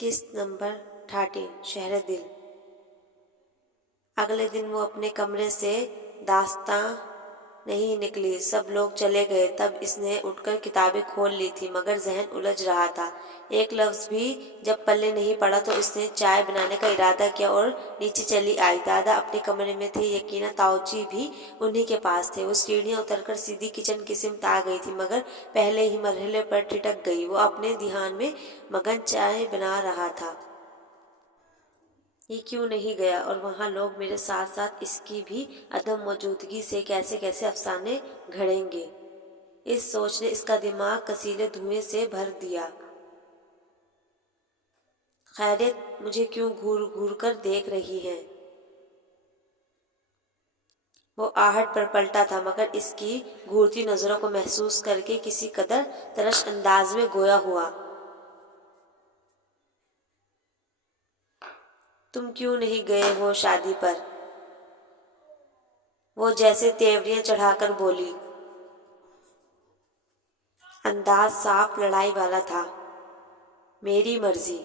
قسط نمبر 38 شہر دل۔ اگلے دن وہ اپنے کمرے سے داستاں نہیں نکلی، سب لوگ چلے گئے۔ تب اس نے اٹھ کر کتابیں کھول لی تھی مگر ذہن الجھ رہا تھا، ایک لفظ بھی جب پلے نہیں پڑا تو اس نے چائے بنانے کا ارادہ کیا اور نیچے چلی آئی۔ دادا اپنے کمرے میں تھے، یقیناً تاؤجی بھی انہی کے پاس تھے۔ وہ سیڑھیاں اتر کر سیدھی کچن کی سمت آ گئی تھی مگر پہلے ہی مرحلے پر ٹھٹک گئی۔ وہ اپنے دھیان میں مگن چائے بنا رہا تھا۔ یہ کیوں نہیں گیا، اور وہاں لوگ میرے ساتھ ساتھ اس کی بھی عدم موجودگی سے کیسے کیسے افسانے گھڑیں گے۔ اس سوچ نے اس کا دماغ کسیلے دھوئیں سے بھر دیا۔ خیریت، مجھے کیوں گھور گھور کر دیکھ رہی ہیں؟ وہ آہٹ پر پلٹا تھا مگر اس کی گھورتی نظروں کو محسوس کر کے کسی قدر ترش انداز میں گویا ہوا۔ تم کیوں نہیں گئے ہو شادی پر؟ وہ جیسے تیوریاں چڑھا کر بولی۔ انداز صاف لڑائی والا تھا۔ میری مرضی،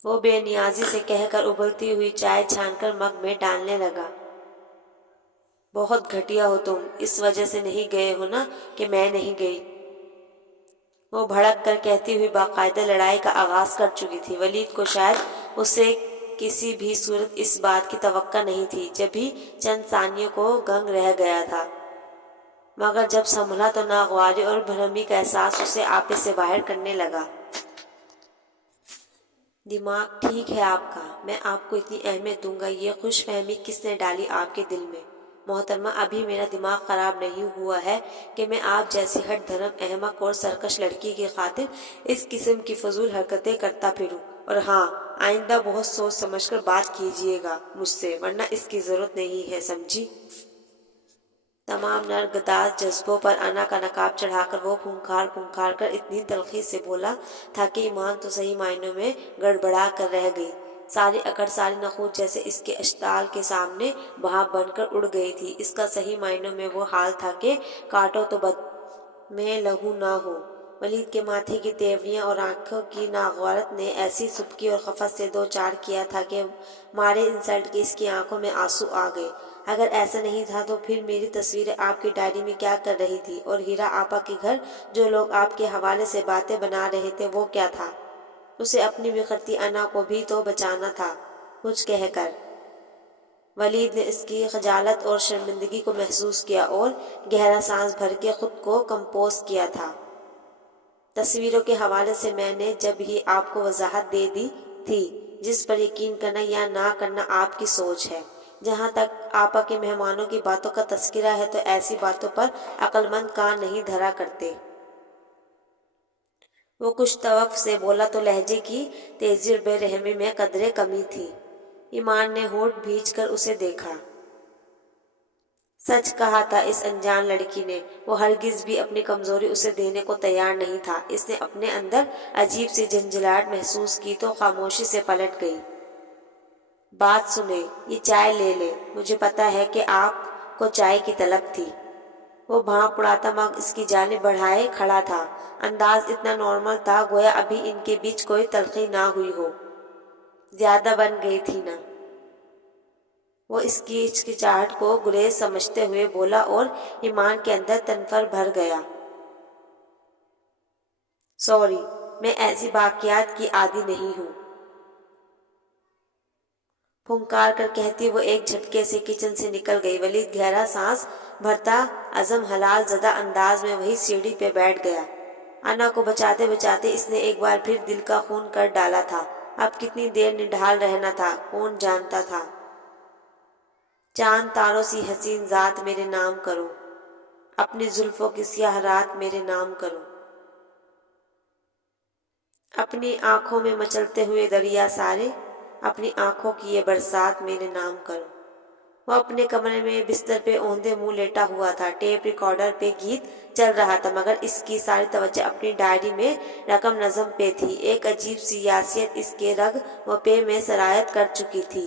وہ بے نیازی سے کہہ کر ابلتی ہوئی چائے چھان کر مگ میں ڈالنے لگا۔ بہت گھٹیا ہو تم، اس وجہ سے نہیں گئے ہو نا کہ میں نہیں گئی، وہ بھڑک کر کہتی ہوئی باقاعدہ لڑائی کا آغاز کر چکی تھی۔ ولید کو شاید اس سے کسی بھی صورت اس بات کی توقع نہیں تھی، جب بھی چند ثانیوں کو دنگ رہ گیا تھا، مگر جب سنبھلا تو ناگواری اور برہمی کا احساس اسے آپے سے باہر کرنے لگا۔ دماغ ٹھیک ہے آپ کا، میں آپ کو اتنی اہمیت دوں گا، یہ خوش فہمی کس نے ڈالی آپ کے دل میں؟ محترمہ، ابھی میرا دماغ خراب نہیں ہوا ہے کہ میں آپ جیسی ہٹ دھرم احمق اور سرکش لڑکی کی خاطر اس قسم کی فضول حرکتیں کرتا پھروں۔ اور ہاں، آئندہ بہت سوچ سمجھ کر بات کیجیے گا مجھ سے، ورنہ اس کی ضرورت نہیں ہے، سمجھی؟ تمام نرگداز جذبوں پر انا کا نقاب چڑھا کر وہ پھنکار کر اتنی تلخی سے بولا تھا کہ ایمان تو صحیح معنوں میں گڑبڑا کر رہ گئی۔ ساری اکڑ، ساری نخوت جیسے اس کے اشتعال کے سامنے بھاپ بن کر اڑ گئی تھی۔ اس کا صحیح معنوں میں وہ حال تھا کہ کاٹو تو بدن میں لہو نہ ہو۔ ولید کے ماتھے کی تیوریاں اور آنکھوں کی ناغورت نے ایسی سبکی اور خفت سے دو چار کیا تھا کہ مارے انسلٹ کے اس کی آنکھوں میں آنسو آ گئے۔ اگر ایسا نہیں تھا تو پھر میری تصویریں آپ کی ڈائری میں کیا کر رہی تھی، اور ہیرا آپا کے گھر جو لوگ آپ کے حوالے سے باتیں بنا رہے تھے وہ کیا تھا؟ اسے اپنی بکھرتی انا کو بھی تو بچانا تھا کچھ کہہ کر۔ ولید نے اس کی خجالت اور شرمندگی کو محسوس کیا اور گہرا سانس بھر کے خود کو کمپوز کیا تھا۔ تصویروں کے حوالے سے میں نے جب ہی آپ کو وضاحت دے دی تھی، جس پر یقین کرنا یا نہ کرنا آپ کی سوچ ہے۔ جہاں تک آپا کے مہمانوں کی باتوں کا تذکرہ ہے تو ایسی باتوں پر عقل مند کان نہیں دھرا کرتے۔ وہ کچھ توقع سے بولا تو لہجے کی تیزی اور بے رحمی میں قدرے کمی تھی۔ ایمان نے ہونٹ بھینچ کر اسے دیکھا۔ سچ کہا تھا اس انجان لڑکی نے، وہ ہرگز بھی اپنی کمزوری اسے دینے کو تیار نہیں تھا۔ اس نے اپنے اندر عجیب سی جھنجھلاہٹ محسوس کی تو خاموشی سے پلٹ گئی۔ بات سنیں، یہ چائے لے لیں، مجھے پتا ہے کہ آپ کو چائے کی طلب تھی۔ وہ بھانپ اڑاتا مگ اس کی جانب بڑھائے کھڑا تھا، انداز اتنا نارمل تھا گویا ابھی ان کے بیچ کوئی تلخی نہ ہوئی ہو۔ زیادہ بن گئی تھی نا؟ وہ اس کی ہچکچاہٹ کو گریز سمجھتے ہوئے بولا اور ایمان کے اندر تنفر بھر گیا۔ سوری، میں ایسی واقعات کی عادی نہیں ہوں، پھنکار کر کہتی وہ ایک جھٹکے سے کچن سے نکل گئی۔ ولید گہرا سانس بھرتا عزم حلال زدہ انداز میں وہی سیڑھی پہ بیٹھ گیا۔ انا کو بچاتے بچاتے اس نے ایک بار پھر دل کا خون کر ڈالا تھا۔ اب کتنی دیر نڈھال رہنا تھا کون جانتا تھا۔ چاند تاروں سی حسین ذات میرے نام کرو، اپنی زلفوں کی سیاہ رات میرے نام کرو، اپنی آنکھوں میں مچلتے ہوئے دریا سارے، اپنی آنکھوں کی یہ برسات میرے نام کرو۔ وہ اپنے کمرے میں بستر پہ اوندھے منہ لیٹا ہوا تھا۔ ٹیپ ریکارڈر پہ گیت چل رہا تھا مگر اس کی ساری توجہ اپنی ڈائری میں رقم نظم پہ تھی۔ ایک عجیب سی یاسیت اس کے رگ و پے میں سرایت کر چکی تھی۔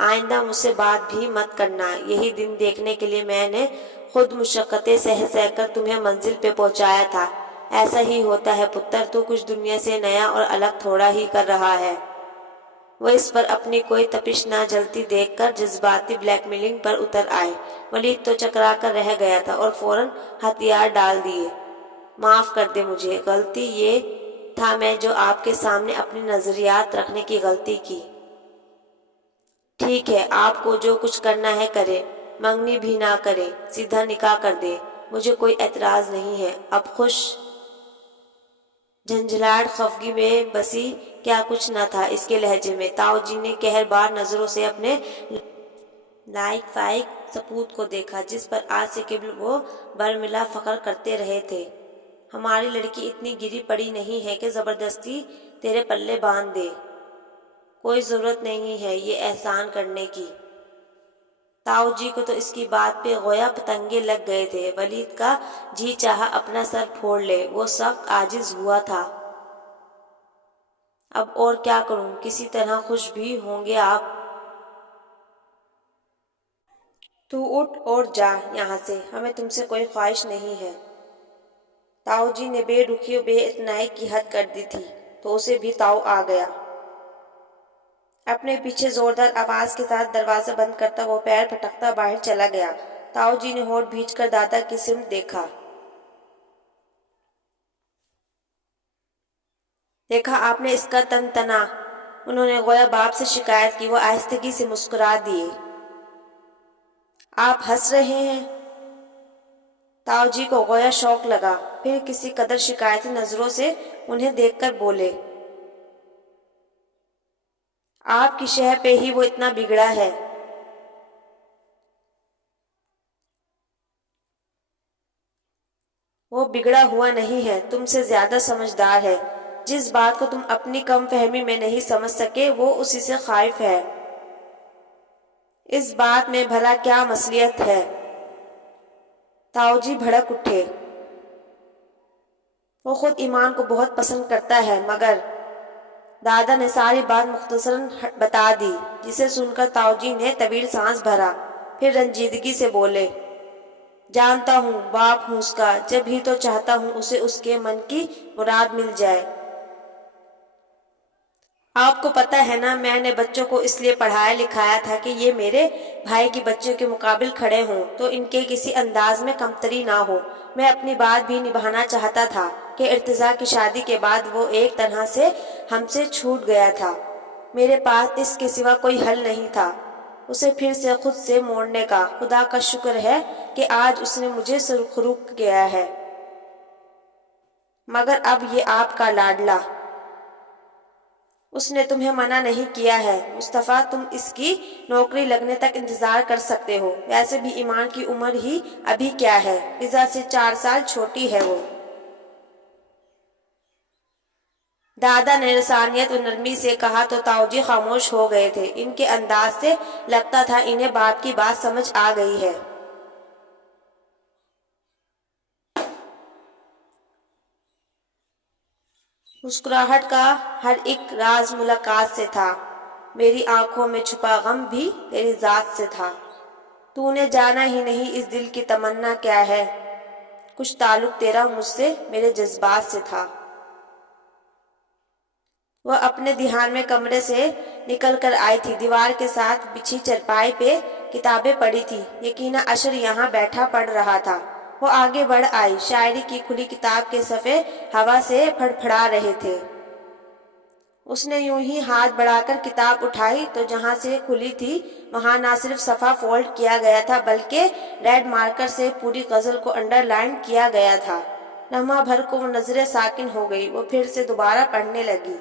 آئندہ مجھ سے بات بھی مت کرنا۔ یہی دن دیکھنے کے لیے میں نے خود مشقتیں سہ کر تمہیں منزل پہ پہنچایا تھا۔ ایسا ہی ہوتا ہے پتر، تو کچھ دنیا سے نیا اور الگ تھوڑا ہی کر رہا ہے۔ وہ اس پر اپنی کوئی تپش نہ جلتی دیکھ کر جذباتی بلیک میلنگ پر اتر آئے۔ ولید تو چکرا کر رہ گیا تھا اور فوراً ہتھیار ڈال دیے۔ معاف کر دے مجھے، غلطی یہ تھا میں جو آپ کے سامنے اپنی نظریات رکھنے کی غلطی کی۔ ٹھیک ہے، آپ کو جو کچھ کرنا ہے کرے، منگنی بھی نہ کرے، سیدھا نکاح کر دے، مجھے کوئی اعتراض نہیں ہے۔ اب خوش جھنجھلاہٹ، خفگی، بے بسی، کیا کچھ نہ تھا اس کے لہجے میں۔ تاؤ جی نے قہربار نظروں سے اپنے لائق فائق سپوت کو دیکھا، جس پر آج سے قبل وہ برملا فخر کرتے رہے تھے۔ ہماری لڑکی اتنی گری پڑی نہیں ہے کہ زبردستی تیرے پلے باندھ دے، کوئی ضرورت نہیں ہے یہ احسان کرنے کی۔ تاؤ جی کو تو اس کی بات پہ گویا پتنگے لگ گئے تھے۔ ولید کا جی چاہا اپنا سر پھوڑ لے، وہ سخت عاجز ہوا تھا۔ اب اور کیا کروں، کسی طرح خوش بھی ہوں گے آپ۔ تو اٹھ اور جا یہاں سے، ہمیں تم سے کوئی خواہش نہیں ہے۔ تاؤ جی نے بے رخی و بے اعتنائی کی حد کر دی تھی تو اسے بھی تاؤ آ گیا۔ اپنے پیچھے زوردار آواز کے ساتھ دروازہ بند کرتا وہ پیر پھٹکتا باہر چلا گیا۔ تاؤ جی نے ہونٹ بھینچ کر دادا کی سمت دیکھا۔ دیکھا آپ نے اس کا تن تنا، انہوں نے گویا باپ سے شکایت کی۔ وہ آہستگی سے مسکرا دیے۔ آپ ہنس رہے ہیں؟ تاؤ جی کو گویا شوق لگا، پھر کسی قدر شکایتی نظروں سے انہیں دیکھ کر بولے، آپ کی شہ پہ ہی وہ اتنا بگڑا ہے۔ وہ بگڑا ہوا نہیں ہے، تم سے زیادہ سمجھدار ہے۔ جس بات کو تم اپنی کم فہمی میں نہیں سمجھ سکے وہ اسی سے خائف ہے۔ اس بات میں بھلا کیا مصلحت ہے؟ تاؤ جی بھڑک اٹھے۔ وہ خود ایمان کو بہت پسند کرتا ہے، مگر دادا نے ساری بات مختصراً بتا دی، جسے سن کر تاؤ جی نے طویل سانس بھرا، پھر رنجیدگی سے بولے، جانتا ہوں باپ ہوں اس کا، جب ہی تو چاہتا ہوں اسے اس کے من کی مراد مل جائے۔ آپ کو پتہ ہے نا، میں نے بچوں کو اس لیے پڑھایا لکھایا تھا کہ یہ میرے بھائی کی بچوں کے مقابل کھڑے ہوں تو ان کے کسی انداز میں کمتری نہ ہو۔ میں اپنی بات بھی نبھانا چاہتا تھا کہ ارتضیٰ کی شادی کے بعد وہ ایک طرح سے ہم سے چھوٹ گیا تھا۔ میرے پاس اس کے سوا کوئی حل نہیں تھا اسے پھر سے خود سے موڑنے کا۔ خدا کا شکر ہے کہ آج اس نے مجھے سرخرو کیا ہے، مگر اب یہ آپ کا لاڈلا، اس نے تمہیں منع نہیں کیا ہے۔ مصطفیٰ، تم اس کی نوکری لگنے تک انتظار کر سکتے ہو، ویسے بھی ایمان کی عمر ہی ابھی کیا ہے، فضا سے 4 سال چھوٹی ہے وہ۔ دادا نے لسانیت و نرمی سے کہا تو تاؤ جی خاموش ہو گئے تھے۔ ان کے انداز سے لگتا تھا انہیں باپ کی بات سمجھ آ گئی ہے۔ مسکراہٹ کا ہر ایک راز ملاقات سے تھا، میری آنکھوں میں چھپا غم بھی تیری ذات سے تھا۔ تو نے جانا ہی نہیں اس دل کی تمنا کیا ہے، کچھ تعلق تیرا مجھ سے میرے جذبات سے تھا۔ وہ اپنے دھیان میں کمرے سے نکل کر آئی تھی، دیوار کے ساتھ بچھی چرپائی پہ کتابیں پڑھی تھی۔ یقیناً اشر یہاں بیٹھا پڑھ رہا تھا۔ وہ آگے بڑھ آئی، شاعری کی کھلی کتاب کے صفحے ہوا سے پھڑ پھڑا رہے تھے۔ اس نے یوں ہی ہاتھ بڑھا کر کتاب اٹھائی تو جہاں سے کھلی تھی وہاں نہ صرف صفحہ فولڈ کیا گیا تھا بلکہ ریڈ مارکر سے پوری غزل کو انڈر لائن کیا گیا تھا۔ لمحہ بھر کو وہ نظریں ساکن ہو گئی، وہ پھر سے دوبارہ پڑھنے لگی۔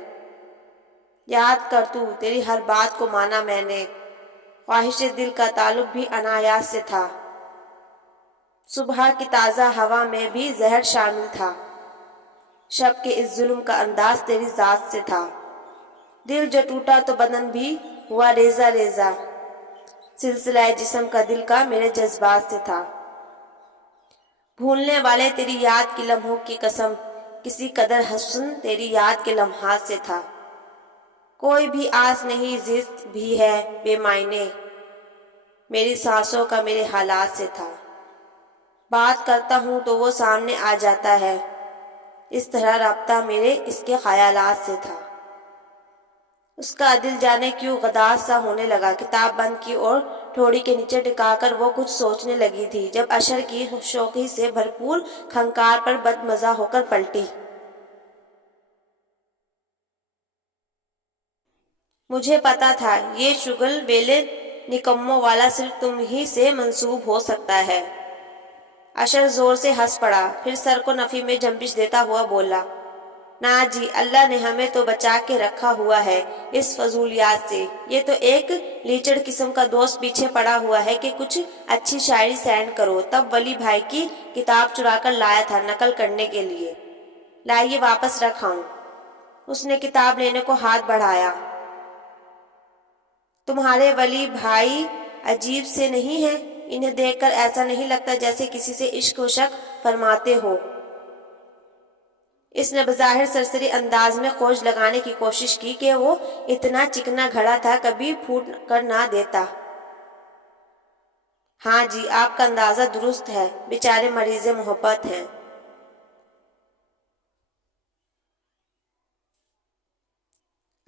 یاد کر تو، تیری ہر بات کو مانا میں نے، خواہش دل کا تعلق بھی عنایات سے تھا، صبح کی تازہ ہوا میں بھی زہر شامل تھا، شب کے اس ظلم کا انداز تیری ذات سے تھا۔ دل جو ٹوٹا تو بدن بھی ہوا ریزہ ریزہ، سلسلہ جسم کا دل کا میرے جذبات سے تھا۔ بھولنے والے تیری یاد کی لمحوں کی قسم، کسی قدر حسن تیری یاد کے لمحات سے تھا۔ کوئی بھی آس نہیں، زشت بھی ہے بے معنی، میری سانسوں کا میرے حالات سے تھا۔ بات کرتا ہوں تو وہ سامنے آ جاتا ہے، اس طرح رابطہ میرے اس کے خیالات سے تھا۔ اس کا دل جانے کیوں غداس سا ہونے لگا۔ کتاب بند کی اور ٹھوڑی کے نیچے ٹکا کر وہ کچھ سوچنے لگی تھی جب اشر کی شوقی سے بھرپور کھنکار پر بد مزہ ہو کر پلٹی۔ مجھے پتا تھا یہ شغل ویلے نکموں والا صرف تم ہی سے منسوب ہو سکتا ہے۔ اشر زور سے ہنس پڑا، پھر سر کو نفی میں جنبش دیتا ہوا بولا، نا جی، اللہ نے ہمیں تو بچا کے رکھا ہوا ہے اس فضولیات سے۔ یہ تو ایک لیچڑ قسم کا دوست پیچھے پڑا ہوا ہے کہ کچھ اچھی شاعری سینڈ کرو۔ تب ولی بھائی کی کتاب چرا کر لایا تھا نقل کرنے کے لیے۔ لائیے واپس رکھاؤں۔ اس نے کتاب لینے کو ہاتھ بڑھایا۔ تمہارے ولی بھائی عجیب سے نہیں ہیں؟ انہیں دیکھ کر ایسا نہیں لگتا جیسے کسی سے عشق و شک فرماتے ہو؟ اس نے بظاہر سرسری انداز میں کھوج لگانے کی کوشش کی کہ وہ اتنا چکنا گھڑا تھا کبھی پھوٹ کر نہ دیتا۔ ہاں جی، آپ کا اندازہ درست ہے، بیچارے مریض محبت ہیں۔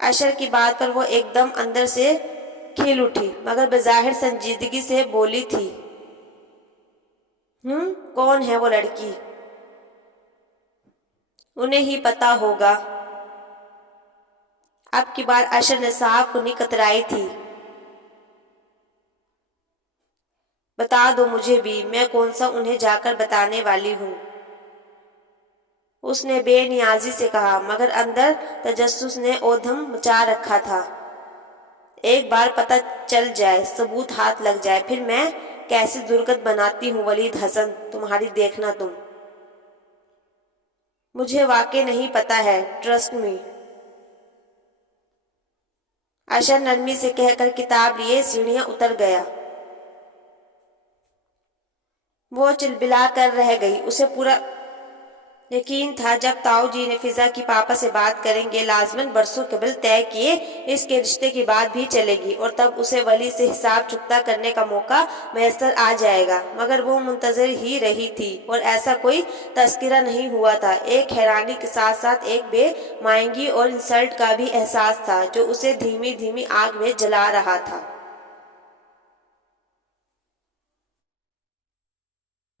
اشر کی بات پر وہ ایک دم اندر سے کھل اٹھی، مگر بظاہر سنجیدگی سے بولی تھی، کون ہے وہ لڑکی؟ انہیں ہی پتا ہوگا۔ اب کی بار اشر نے صاف کنی کترائی تھی۔ بتا دو مجھے بھی، میں کون سا انہیں جا کر بتانے والی ہوں۔ اس نے بے نیازی سے کہا، مگر اندر تجسس نے اودھم مچا رکھا تھا۔ ایک بار پتہ چل جائے، ثبوت ہاتھ لگ جائے، پھر میں کیسی درگت بناتی ہوں ولید حسن، تمہاری دیکھنا تم۔ مجھے واقعی نہیں پتا ہے، ٹرسٹ می۔ اشر نرمی سے کہہ کر کتاب لیے سیڑھیاں اتر گیا۔ وہ چلبلا کر رہ گئی۔ اسے پورا یقین تھا جب تاؤ جی نے فضا کی پاپا سے بات کریں گے، لازماً برسوں قبل طے کیے اس کے رشتے کی بات بھی چلے گی اور تب اسے ولی سے حساب چکتا کرنے کا موقع میسر آ جائے گا، مگر وہ منتظر ہی رہی تھی اور ایسا کوئی تذکرہ نہیں ہوا تھا۔ ایک حیرانی کے ساتھ ساتھ ایک بے معنیگی اور انسلٹ کا بھی احساس تھا جو اسے دھیمی دھیمی آگ میں جلا رہا تھا۔